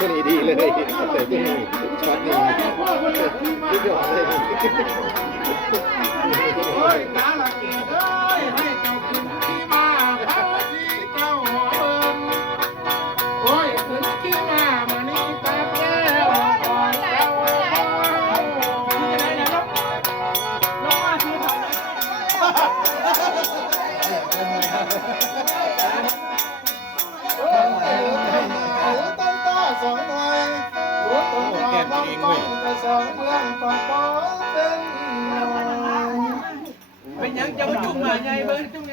ตัวนี้ดีเลยแต่ตัวนี้ช็อตนี้ที่ยอดเลยโอ้ยกาละเกียดเอ้ยให้เจ้าขึ้นที่มาพาสีเจ้าหอมโอ้ยขึ้นที่มามานี่ตาแก้วก่อนเจ้าลงมาคือถ่ายต้นต่อสองหน่วยหัวต้นต่อบ้องก้องกระสองเมืองปองปอเป็นยังจะมาจุ่มมาไงเบิ้งจุ่มไง